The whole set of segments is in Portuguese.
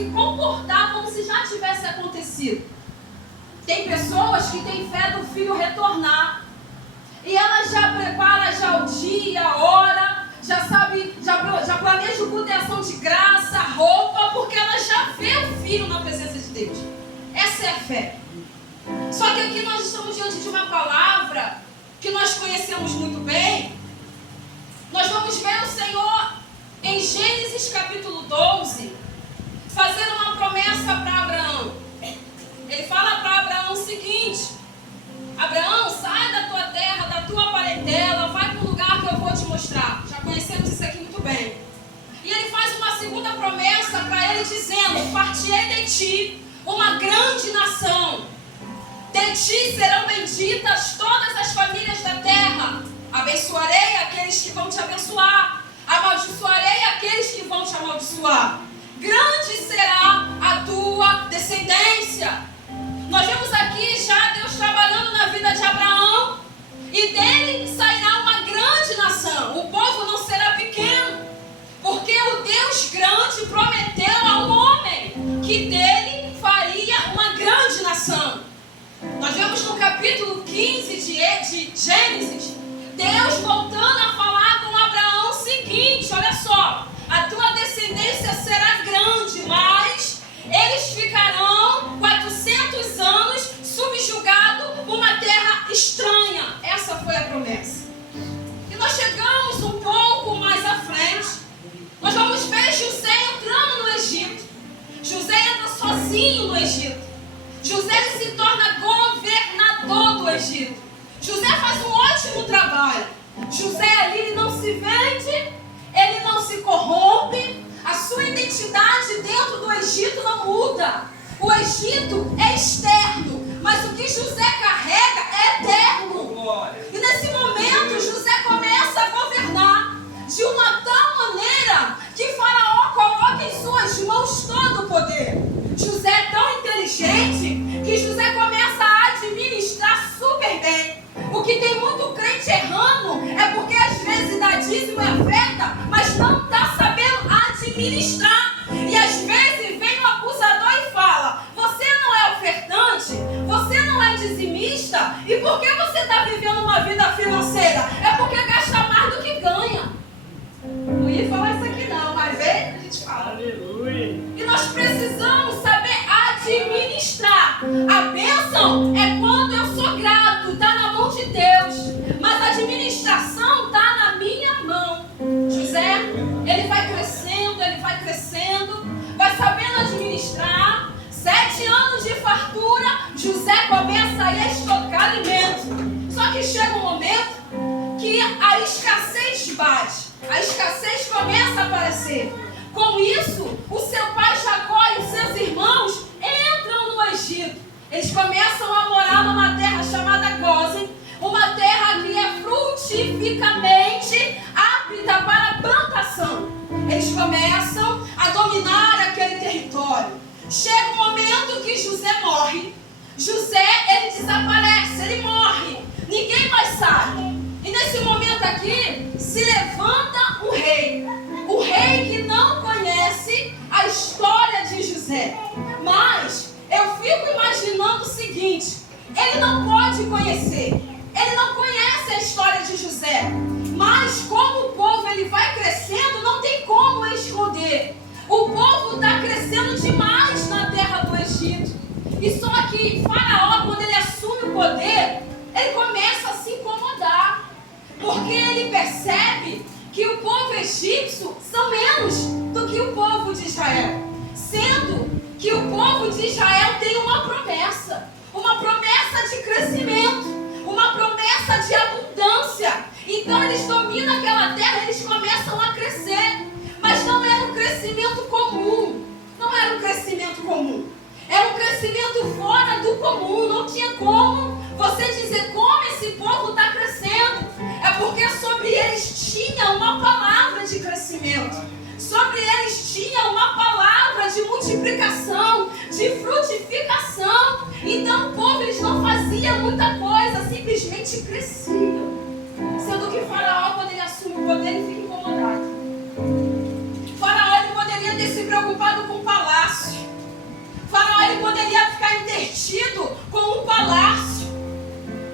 se comportar como se já tivesse acontecido. Tem pessoas que têm fé do filho retornar. E ela já prepara já o dia, a hora, já sabe, já planeja o culto de ação de graça, a roupa, porque ela já vê o filho na presença de Deus. Essa é a fé. Só que aqui nós estamos diante de uma palavra que nós conhecemos muito bem. Nós vamos ver o Senhor em Gênesis capítulo 12, fazer uma promessa para Abraão. Ele fala para Abraão o seguinte: Abraão, sai da tua terra, da tua parentela, vai para o lugar que eu vou te mostrar. Já conhecemos isso aqui muito bem. E ele faz uma segunda promessa para ele, dizendo: partirei de ti uma grande nação. De ti serão benditas todas as famílias da terra. Abençoarei aqueles que vão te abençoar. Amaldiçoarei aqueles que vão te amaldiçoar. Grande será a tua descendência. Nós vemos aqui já Deus trabalhando na vida de Abraão. E dele sairá uma grande nação. O povo não será pequeno. Porque o Deus grande prometeu ao homem que dele faria uma grande nação. Nós vemos no capítulo 15 de Gênesis, Deus voltando a falar com Abraão o seguinte: olha só, a tua descendência será grande, mas eles ficarão 400 anos subjugados numa terra estranha. Essa foi a promessa. E nós chegamos um pouco mais à frente, nós vamos ver José entrando no Egito. José entra sozinho no Egito. José se torna governador do Egito. José faz um ótimo trabalho. José ali, ele não se vende, ele não se corrompe. A sua identidade dentro do Egito não muda. O Egito é externo, mas o que José carrega é eterno. E nesse momento José começa a governar de uma tal maneira que Faraó coloca em suas mãos todo o poder. José é tão inteligente que José começa a administrar super bem. O que tem muito crente errando é porque às vezes dá dízimo e oferta, mas não está sabendo administrar. E às vezes vem o acusador e fala: você não é ofertante, você não é dizimista, e por que você está vivendo uma vida financeira? É porque gasta mais do que ganha. Não ia falar isso aqui não, mas vem, a gente fala. Aleluia. E nós precisamos saber administrar. A bênção é quando eu sou grato, está na mão de Deus, mas a administração está na minha mão. José, ele vai crescendo, vai sabendo administrar. 7 anos de fartura, José começa a estocar alimento. Só que chega um momento que a escassez bate, a escassez começa a aparecer. Com isso, o seu pai Jacó e os seus irmãos entram no Egito. Eles começam a morar numa terra chamada Gósen, uma terra que é frutificamente apta para plantação. Eles começam a dominar aquele território. Chega um momento que José morre. José, ele desaparece, ele morre. Ninguém mais sabe. E nesse momento aqui, se levanta o rei. O rei que não conhece a história de José. Mas eu fico imaginando o seguinte: ele não pode conhecer. Ele não conhece a história de José. Mas como o povo ele vai crescendo, não tem como esconder. O povo está crescendo demais na terra do Egito. E só que Faraó, quando ele assume o poder, ele começa a se incomodar. Porque ele percebe que o povo egípcio são menos do que o povo de Israel. Sendo que o povo de Israel tem uma promessa de crescimento, uma promessa de abundância. Então eles dominam aquela terra, eles começam a crescer. Mas não era um crescimento comum. Não era um crescimento comum. Era um crescimento fora do comum. Não tinha como você dizer como esse povo está crescendo. É porque sobre eles tinha uma palavra de crescimento. Sobre eles tinha uma palavra de multiplicação, de frutificação. Então o povo eles não fazia muita coisa, simplesmente cresciam. Sendo que Faraó, quando ele assume o poder, ele fica incomodado. Faraó ele poderia ter se preocupado com o palácio. entretido com o palácio,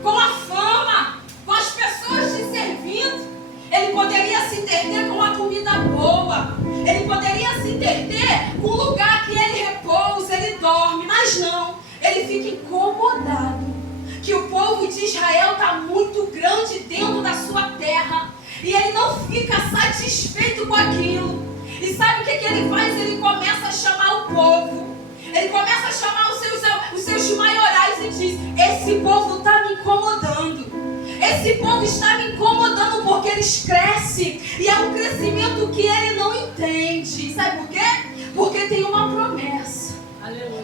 com a fama, com as pessoas te servindo. Ele poderia se entreter com a comida boa. Ele poderia se entreter com o lugar que ele repousa, ele dorme. Mas não, ele fica incomodado que o povo de Israel está muito grande dentro da sua terra. E ele não fica satisfeito com aquilo. E sabe o que ele faz? Ele começa a chamar o povo. Ele começa a chamar os seus maiorais e diz: esse povo está me incomodando. Esse povo está me incomodando porque eles crescem. E é um crescimento que ele não entende. Sabe por quê? Porque tem uma promessa.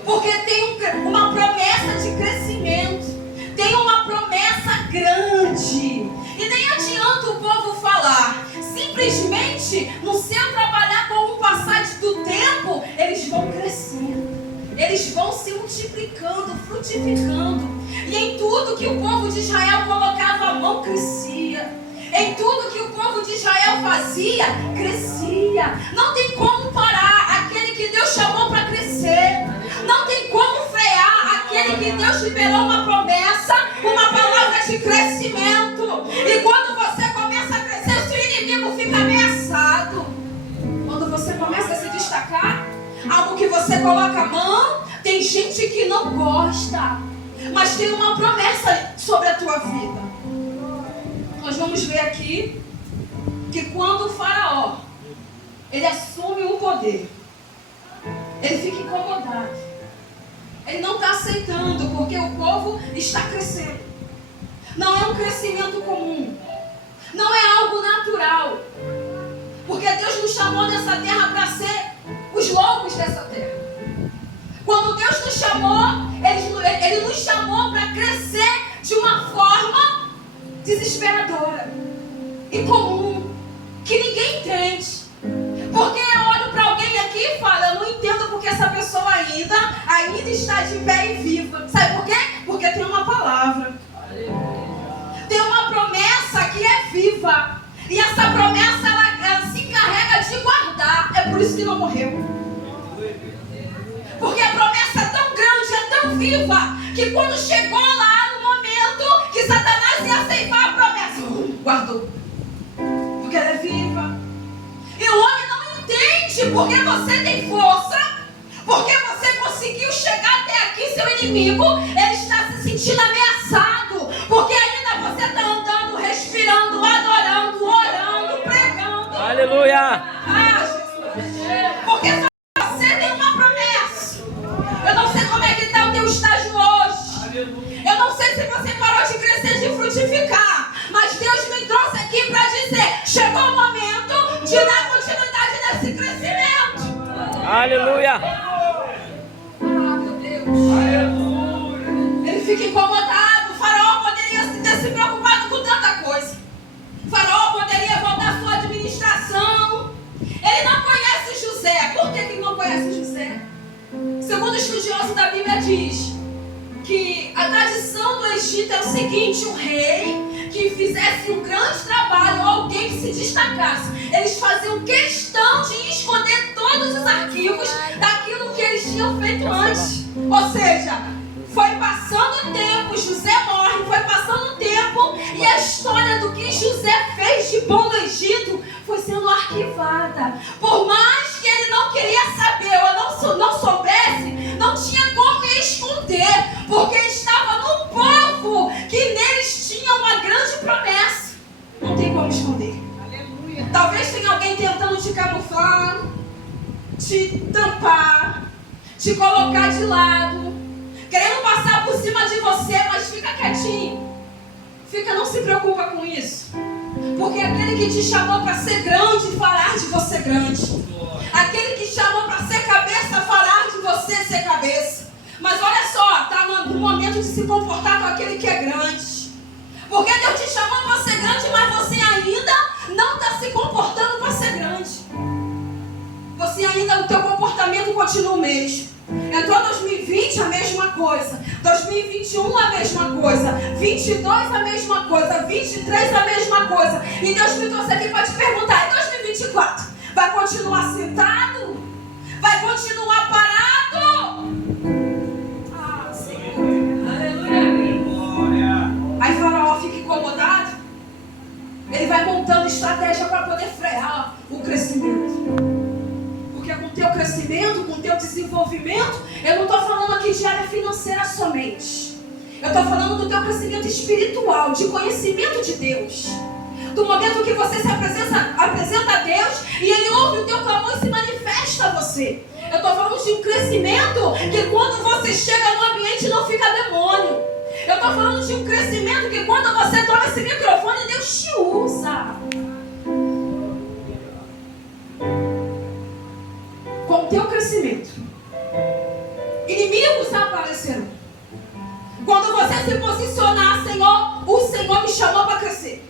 Porque tem uma promessa de crescimento. Tem uma promessa grande. E nem adianta o povo falar. Simplesmente, no seu trabalhar com o passar do tempo, eles vão crescendo. Eles vão se multiplicando, frutificando. E em tudo que o povo de Israel colocava a mão, crescia. Em tudo que o povo de Israel fazia, crescia. Não tem como parar aquele que Deus chamou para crescer. Não tem como frear aquele que Deus liberou uma promessa, uma palavra de crescimento. E quando você começa a crescer, o seu inimigo fica ameaçado. Quando você começa a se destacar, algo que você coloca a mão, tem gente que não gosta, mas tem uma promessa sobre a tua vida. Nós vamos ver aqui que quando o faraó ele assume o poder, ele fica incomodado. Ele não está aceitando, porque o povo está crescendo. Não é um crescimento comum, não é algo natural, porque Deus nos chamou nessa terra para ser os loucos dessa terra. Quando Deus nos chamou, Ele nos chamou para crescer de uma forma desesperadora, incomum, que ninguém entende. Porque eu olho para alguém aqui e falo: eu não entendo porque essa pessoa ainda está de pé e viva. Sabe por quê? Porque tem uma palavra. Tem uma promessa que é viva. E essa promessa, ela se encarrega de guardar. É por isso que não morreu. Porque a promessa é tão grande, é tão viva, que quando chegou lá no momento que Satanás ia ceifar a promessa, guardou. Porque ela é viva. E o homem não entende porque você tem força, porque você conseguiu chegar até aqui. Seu inimigo, ele está se sentindo ameaçado, porque ainda você está andando, respirando, adorando, orando, pregando. Aleluia! Porque você tem uma promessa. Eu não sei como é que está o teu estágio hoje. Eu não sei se você parou de crescer, de frutificar, mas Deus me trouxe aqui para dizer: chegou o momento de dar continuidade nesse crescimento. Aleluia! Meu Deus. Ele fica incomodado. O faraó poderia ter se preocupado com tanta coisa. O faraó poderia voltar à sua administração. Ele não conhece José. Por que ele não conhece José? Segundo o estudioso da Bíblia diz que a tradição do Egito é o seguinte: um rei que fizesse um grande trabalho, ou alguém que se destacasse, eles faziam questão de esconder todos os arquivos daquilo que eles tinham feito antes. Ou seja, foi passando o tempo, José morre, foi passando o tempo, e a história do que José fez de bom no Egito foi sendo arquivada. Por mais que ele não queria saber, ou não soubesse, não tinha como esconder, porque estava no povo que neles tinha uma grande promessa. Não tem como esconder. Aleluia. Talvez tenha alguém tentando te camuflar, te tampar, te colocar de lado, querendo passar por cima de você, mas fica quietinho. Não se preocupa com isso. Porque aquele que te chamou para ser grande, fará de você grande. Aquele que chamou para ser cabeça, fará de você ser cabeça. Mas olha só, está no momento de se comportar com aquele que é grande. Porque Deus te chamou para ser grande, mas você ainda não está se comportando para ser grande. Você ainda, o teu comportamento continua o mesmo. Entrou 2020, a mesma coisa. 2021, a mesma coisa. 22, a mesma coisa. 23, a mesma coisa. E Deus me trouxe aqui para te perguntar: em 2024, vai continuar sentado? Vai continuar parado? Ah, Senhor. teu desenvolvimento, eu não estou falando aqui de área financeira somente. Eu estou falando do teu crescimento espiritual, de conhecimento de Deus. Do momento que você se apresenta a Deus e Ele ouve o teu clamor e se manifesta a você. Eu estou falando de um crescimento que quando você chega no ambiente não fica demônio. Eu estou falando de um crescimento que quando você toma esse microfone, Deus te usa. Com o teu crescimento, inimigos aparecerão. Quando você se posicionar, Senhor, o Senhor me chamou para crescer.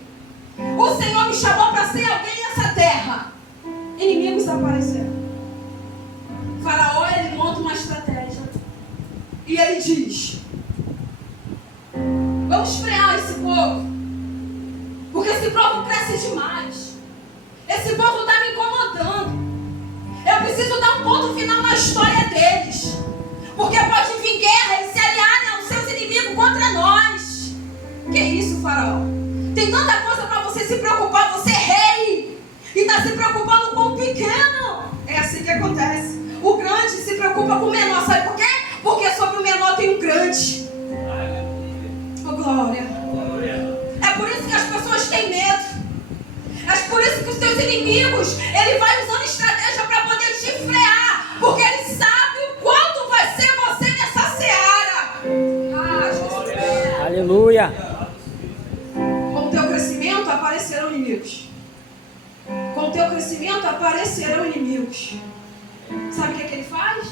O Senhor me chamou para ser alguém nessa terra. Inimigos aparecerão. Faraó, ele monta uma estratégia. E ele diz: vamos frear esse povo. Porque esse povo cresce demais. Esse povo está me incomodando. Eu preciso dar um ponto final na história deles. Porque pode vir guerra, eles se aliarem aos seus inimigos contra nós. Que isso, Faraó? Tem tanta coisa para você se preocupar. Você é rei e está se preocupando com o pequeno. É assim que acontece. O grande se preocupa com o menor. Sabe por quê? Porque sobre o menor tem um grande. Oh, glória. É por isso que as pessoas têm medo. É por isso que os teus inimigos, ele vai usando estratégia para poder te frear. Porque ele sabe o quanto vai ser você nessa seara. Ah, Jesus. Aleluia. Com o teu crescimento aparecerão inimigos. Com o teu crescimento aparecerão inimigos. Sabe o que ele faz?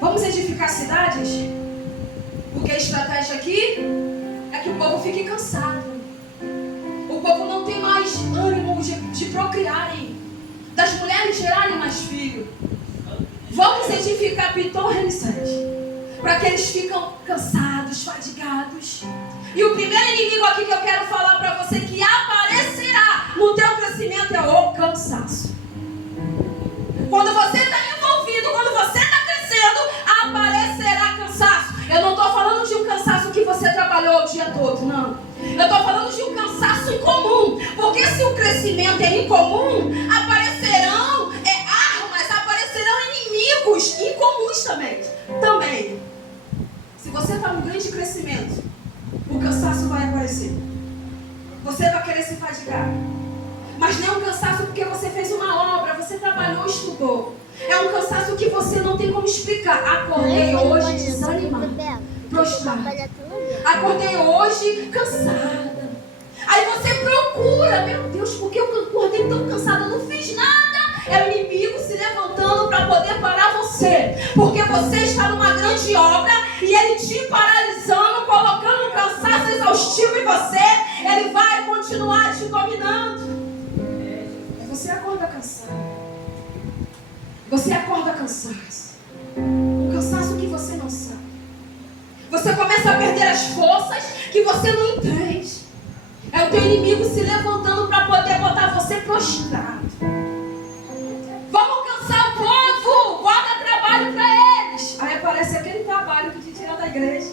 Vamos edificar cidades? Porque a estratégia aqui é que o povo fique cansado. O povo não tem mais ânimo de procriarem, das mulheres gerarem mais filhos. Vamos edificar Pitom Renaissance, para que eles ficam cansados, fadigados. E o primeiro inimigo aqui que eu quero falar para você que aparecerá no teu crescimento é o cansaço. Quando você está envolvido, quando você está crescendo, aparecerá cansaço. Eu não estou falando de um cansaço que você trabalhou o dia todo, não. Eu estou falando de um cansaço incomum. Porque se o crescimento é incomum, aparecerão armas, aparecerão inimigos incomuns também. Se você está num grande crescimento, o cansaço vai aparecer. Você vai querer se fadigar. Mas não é um cansaço porque você fez uma obra, você trabalhou, estudou. É um cansaço que você não tem como explicar. Acordei hoje desanimado, prostrado. Acordei hoje cansada. Aí você procura, meu Deus, por que eu acordei tão cansada? Eu não fiz nada. É o inimigo se levantando para poder parar você. Porque você está numa grande obra e ele te paralisando, colocando um cansaço exaustivo em você. Ele vai continuar te dominando. Você acorda cansado. Você acorda cansado. Um cansaço que você não sabe. Você começa a perder as forças que você não entende. É o teu inimigo se levantando para poder botar você prostrado. Vamos cansar o povo. Bota trabalho para eles. Aí aparece aquele trabalho que te tira da igreja,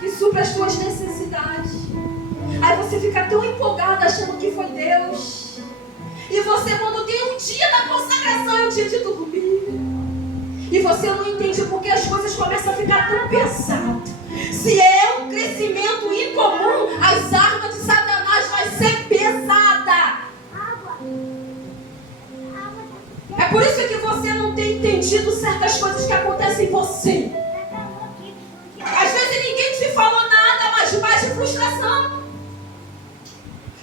que supre as tuas necessidades. Aí você fica tão empolgado achando que foi Deus. E você, quando tem um dia da consagração, é um dia de dormir. E você não entende porque as coisas começam a ficar tão pesadas. Se é um crescimento incomum, as armas de Satanás vão ser pesadas. É por isso que você não tem entendido certas coisas que acontecem em você. Às vezes ninguém te falou nada, mas bate frustração.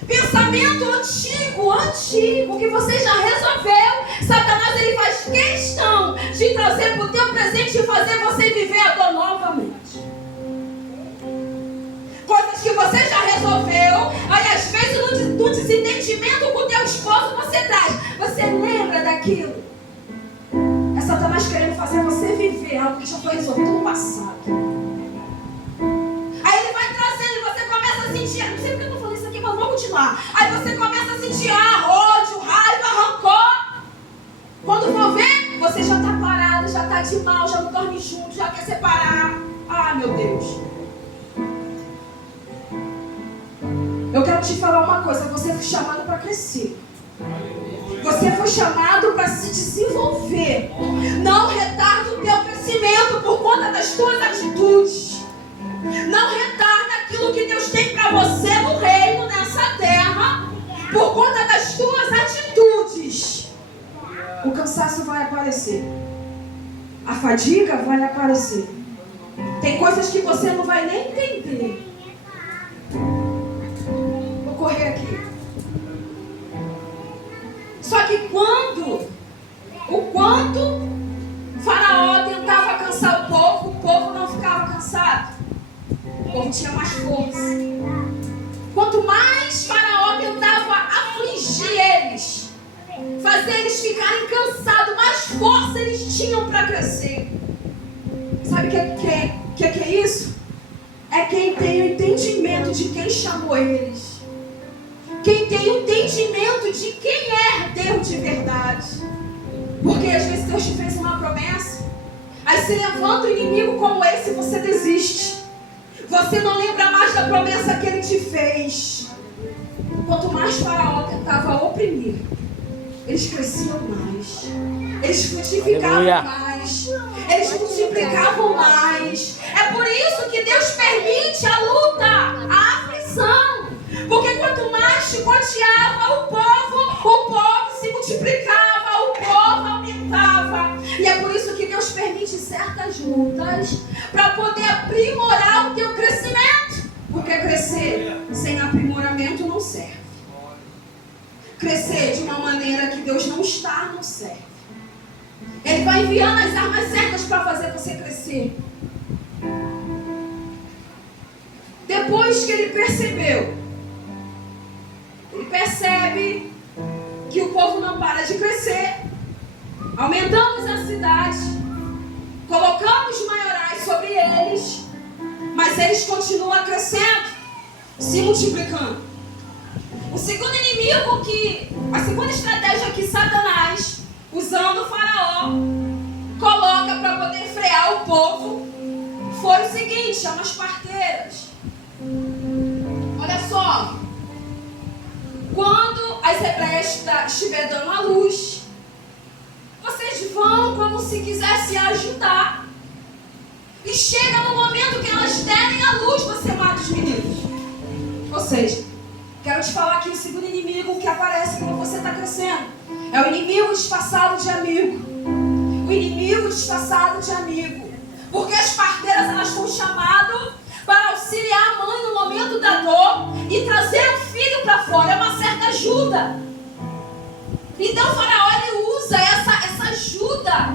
Pensamento antigo, que você já resolveu. Satanás, ele faz questão de trazer para o teu presente e fazer você viver a dor novamente. Coisas que você já resolveu, aí às vezes no desentendimento com o teu esposo você traz. Você lembra daquilo? É Satanás querendo fazer você viver algo que já foi resolvido no passado. Aí ele vai trazendo e você começa a sentir, não sei porque eu estou falando isso aqui, mas vou continuar. Aí você começa a sentir ódio, raiva, rancor. Quando for ver, você já está parado, já está de mal, já não dorme junto, já quer separar. Ah, meu Deus. Eu quero te falar uma coisa, você foi chamado para crescer. Você foi chamado para se desenvolver. Não retarda o teu crescimento por conta das tuas atitudes. Não retarda aquilo que Deus tem para você no reino, nessa terra, por conta das tuas atitudes. O cansaço vai aparecer. A fadiga vai aparecer. Tem coisas que você não vai nem entender. Vou correr aqui. Só que quanto Faraó tentava cansar o povo não ficava cansado. O povo tinha mais força. Quanto mais Faraó tentava afligir eles, fazer eles ficarem cansados, mais força eles tinham para crescer. Sabe o que é isso? É quem tem o entendimento de quem chamou eles. Quem tem o entendimento de quem é Deus de verdade. Porque às vezes Deus te fez uma promessa, aí se levanta um inimigo como esse e você desiste. Você não lembra mais da promessa que ele te fez. Quanto mais Faraó tentava oprimir, eles cresciam mais. Eles frutificavam mais. Eles multiplicavam mais. É por isso que Deus permite a luta, a aflição. Porque quanto mais chicoteava o povo se multiplicava, o povo aumentava. E é por isso que Deus permite certas lutas para poder aprimorar o teu crescimento. Porque crescer sem aprimoramento não serve. Crescer de uma maneira que Deus não está, não serve. Ele vai enviando as armas certas para fazer você crescer. Depois que ele percebe que o povo não para de crescer, aumentamos a cidade, colocamos maiorais sobre eles, mas eles continuam crescendo, se multiplicando. O segundo inimigo a segunda estratégia que Satanás, usando o Faraó, coloca para poder frear o povo, foi o seguinte: chama as parteiras. Olha só, quando as hebreias estiver dando a luz, vocês vão como se quisessem ajudar. E chega no momento que elas derem a luz, você mata os meninos. Ou seja, quero te falar aqui o segundo inimigo que aparece quando você está crescendo. É o inimigo disfarçado de amigo. O inimigo disfarçado de amigo. Porque as parteiras, elas são chamadas para auxiliar a mãe no momento da dor e trazer o filho para fora. É uma certa ajuda. Então o Faraó, ele usa essa ajuda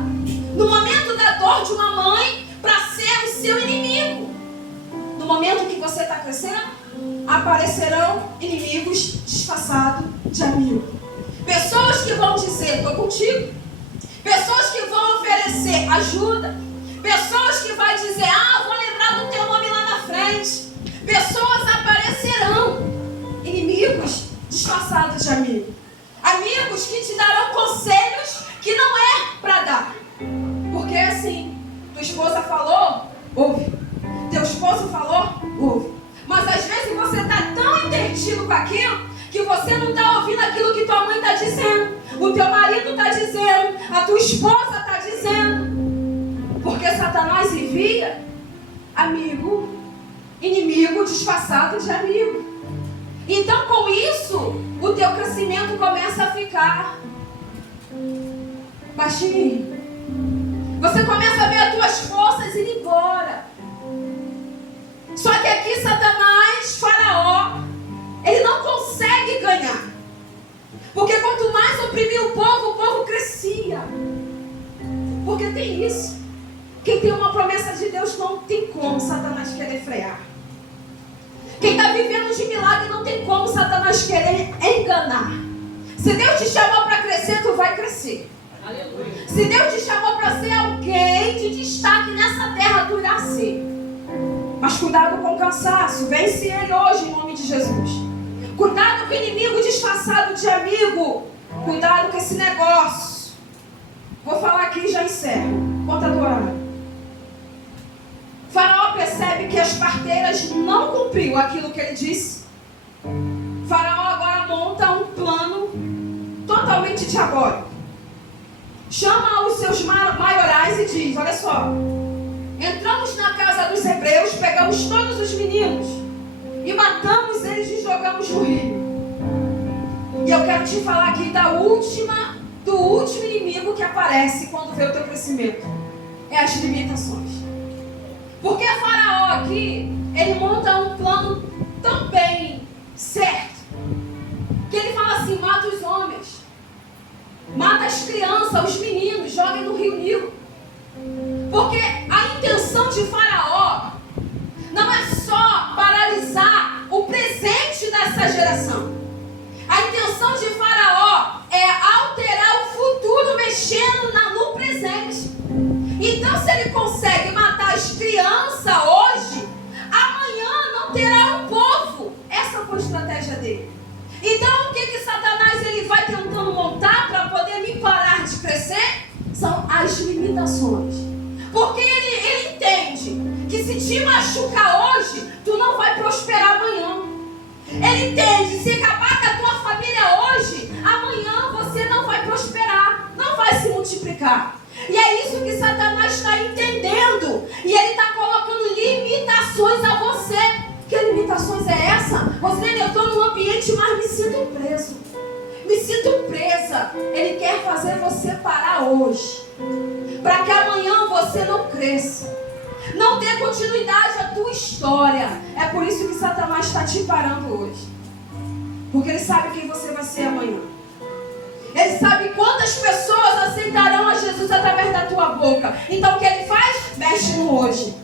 no momento da dor de uma mãe para ser o seu inimigo. No momento que você está crescendo, aparecerão inimigos disfarçados de amigo. Pessoas que vão dizer: estou contigo. Pessoas que vão oferecer ajuda. Pessoas que vão dizer: vou lembrar do teu nome lá na frente. Pessoas aparecerão. Inimigos disfarçados de amigo. Amigos que te darão conselhos que não é para dar. Porque assim, tua esposa falou, ouve. Teu esposo falou, ouve. Mas às vezes você está tão entretido com aquilo que você não está ouvindo aquilo que tua mãe está dizendo, o teu marido está dizendo, a tua esposa está dizendo. Porque Satanás envia inimigo disfarçado de amigo. Então com isso, o teu crescimento começa a ficar baixinho. Você começa a ver as tuas forças indo embora. Só que aqui Satanás, Faraó, ele não consegue ganhar. Porque quanto mais oprimia o povo crescia. Porque tem isso. Quem tem uma promessa de Deus não tem como Satanás querer frear. Quem está vivendo de milagre não tem como Satanás querer enganar. Se Deus te chamou para crescer, tu vai crescer. Aleluia. Se Deus te chamou para ser alguém de destaque nessa terra, tu irá ser. Mas cuidado com o cansaço. Vence ele hoje em nome de Jesus. Cuidado com o inimigo disfarçado de amigo. Cuidado com esse negócio. Vou falar aqui e já encerro. Conta do horário. Faraó percebe que as parteiras não cumpriu aquilo que ele disse. Faraó agora monta um plano totalmente diabólico. Chama os seus maiorais e diz: olha só, entramos na casa dos hebreus, pegamos todos os meninos e matamos eles e jogamos no rio. E eu quero te falar aqui do último inimigo que aparece quando vê o teu crescimento. É as limitações. Porque Faraó aqui, ele monta um plano tão bem certo, que ele fala assim: mata os homens, mata as crianças, os meninos, joga no rio Nilo. Porque a intenção de Faraó não é só paralisar o presente dessa geração. A intenção de Faraó é alterar o futuro mexendo no presente. Então, se ele consegue matar as crianças hoje, amanhã não terá um povo. Essa foi a estratégia dele. Então, o que Satanás ele vai tentando montar para poder me parar de crescer? São as limitações. Porque ele entende que se te machucar hoje, tu não vai prosperar amanhã. Ele entende, se acabar com a tua família hoje, amanhã você não vai prosperar, não vai se multiplicar. E é isso que Satanás está entendendo. E ele está colocando limitações a você. Que limitações é essa? Você, eu estou num ambiente, mas me sinto preso. Me sinto presa. Ele quer fazer você parar hoje, para que amanhã você não cresça, não dê continuidade à tua história. É por isso que Satanás está te parando hoje. Porque ele sabe quem você vai ser amanhã. Ele sabe quantas pessoas aceitarão a Jesus através da tua boca. Então o que ele faz? Mexe no hoje.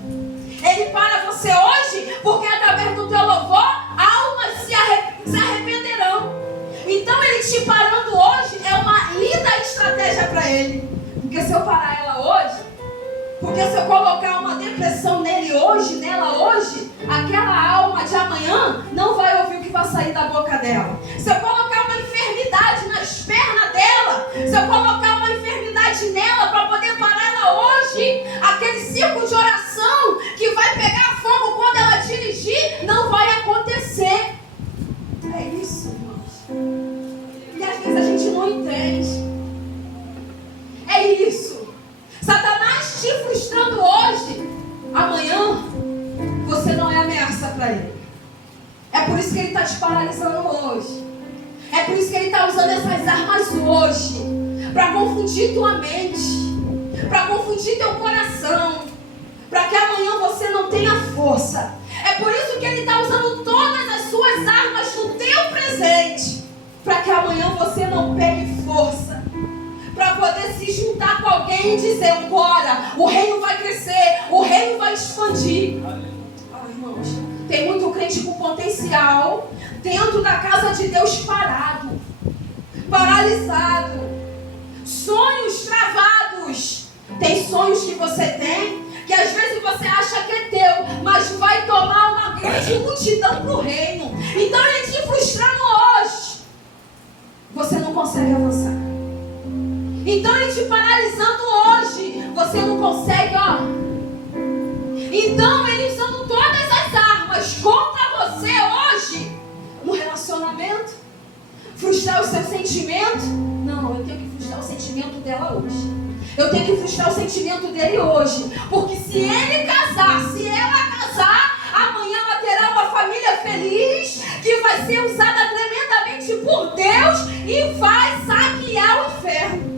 Ele para você hoje, porque através do teu louvor, almas se arrependerão. Então ele te parando hoje é uma linda estratégia para ele. Porque se eu parar ela hoje, porque se eu colocar uma depressão nele hoje, nela hoje, aquela alma de amanhã não vai ouvir o que vai sair da boca dela. Se eu colocar uma enfermidade nas pernas dela, se eu colocar uma enfermidade nela para poder parar ela hoje, aquele ciclo de oração que vai pegar fogo quando ela dirigir, não vai acontecer. É isso, irmãos. E às vezes a gente não entende. É isso. Satanás te frustrando hoje, amanhã você não é ameaça para ele. É por isso que ele está te paralisando hoje. É por isso que ele está usando essas armas hoje, para confundir tua mente, para confundir teu coração, para que amanhã você não tenha força. É por isso que ele está usando todas as suas armas no teu presente, para que amanhã você não pegue força, para poder se juntar com alguém e dizer: bora, o reino vai crescer, o reino vai expandir. Oh, irmãos, tem muito crente com potencial dentro da casa de Deus parado, paralisado, sonhos travados. Tem sonhos que você tem, que às vezes você acha que é teu, mas vai tomar uma grande multidão para o reino. Então ele te frustrando hoje, você não consegue avançar. Então ele te paralisando hoje, você não consegue, Então ele usando todas as armas contra você hoje, no relacionamento, frustrar o seu sentimento. Não, eu tenho que frustrar o sentimento dela hoje. Eu tenho que frustrar o sentimento dele hoje. Porque se ele casar, se ela casar, amanhã ela terá uma família feliz, que vai ser usada tremendamente por Deus e vai saquear o inferno.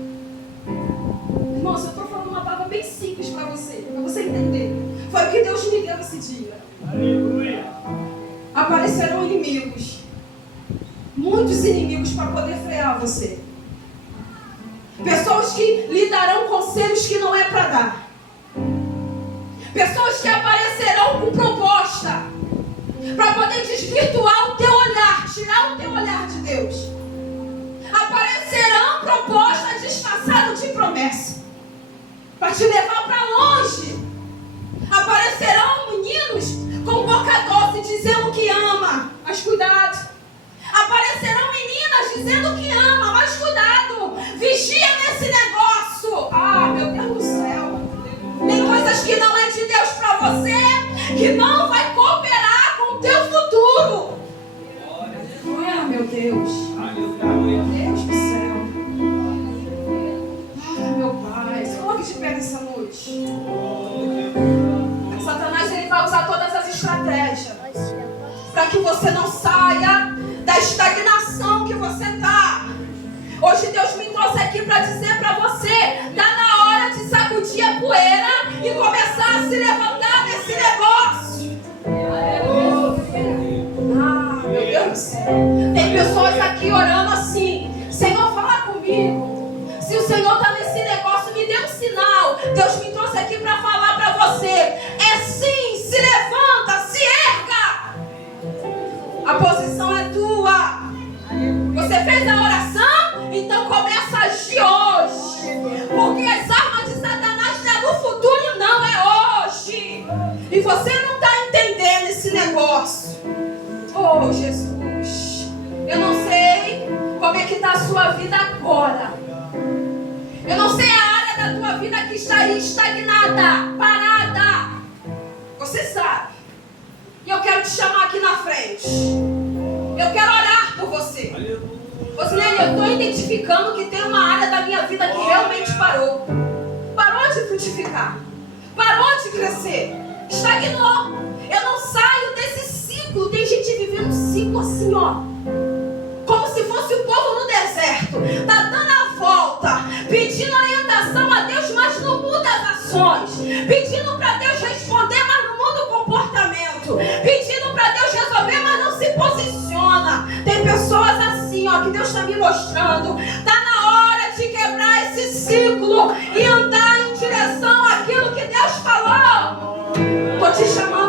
Irmãos, eu estou falando uma palavra bem simples para você entender. Foi o que Deus me deu esse dia. Aleluia. Aparecerão inimigos, muitos inimigos, para poder frear você. Pessoas que lhe darão conselhos que não é para dar. Pessoas que aparecerão com proposta para poder desvirtuar o teu olhar, tirar o teu olhar de Deus. Aparecerão propostas disfarçadas de promessa para te levar para longe. Aparecerão meninos com boca doce dizendo que ama, mas cuidado. Aparecerão meninas dizendo que ama, mas cuidado. Vigia nesse negócio. Meu Deus do céu. Tem coisas que não é de Deus para você, que não vai cooperar com o teu futuro. Meu Deus. Meu Deus do céu. Jesus. Satanás, ele vai usar todas as estratégias para que você não saia da estagnação que você está. Hoje Deus me trouxe aqui para dizer para você: está na hora de sacudir a poeira e começar a se levantar desse negócio. Meu Deus do céu. Tem pessoas aqui orando assim: Senhor, fala comigo. Se o Senhor está nesse negócio, me dê um sinal. Deus me trouxe aqui para falar para você: é sim, se levanta, se erga. A posição é tua. Você fez a oração? Então começa a agir hoje. Porque as armas de Satanás não é no futuro, não, é hoje. E você não está entendendo esse negócio. Oh, Jesus. Eu não sei como é que está a sua vida agora. Eu não sei a área da tua vida que está aí estagnada, parada. Você sabe. E eu quero te chamar aqui na frente. Eu quero orar por você. Rosilene, eu estou identificando que tem uma área da minha vida que realmente parou. Parou de frutificar. Parou de crescer. Estagnou. Eu não saio desse ciclo. Tem gente vivendo um ciclo assim, ó. Como se fosse o povo no deserto. Está dando a volta. Pedindo orientação a Deus, mas não muda as ações. Pedindo para Deus responder, mas não muda o comportamento. Pedindo para Deus resolver, mas não se posiciona. Tem pessoas assim, ó, que Deus está me mostrando. Está na hora de quebrar esse ciclo e andar em direção àquilo que Deus falou. Estou te chamando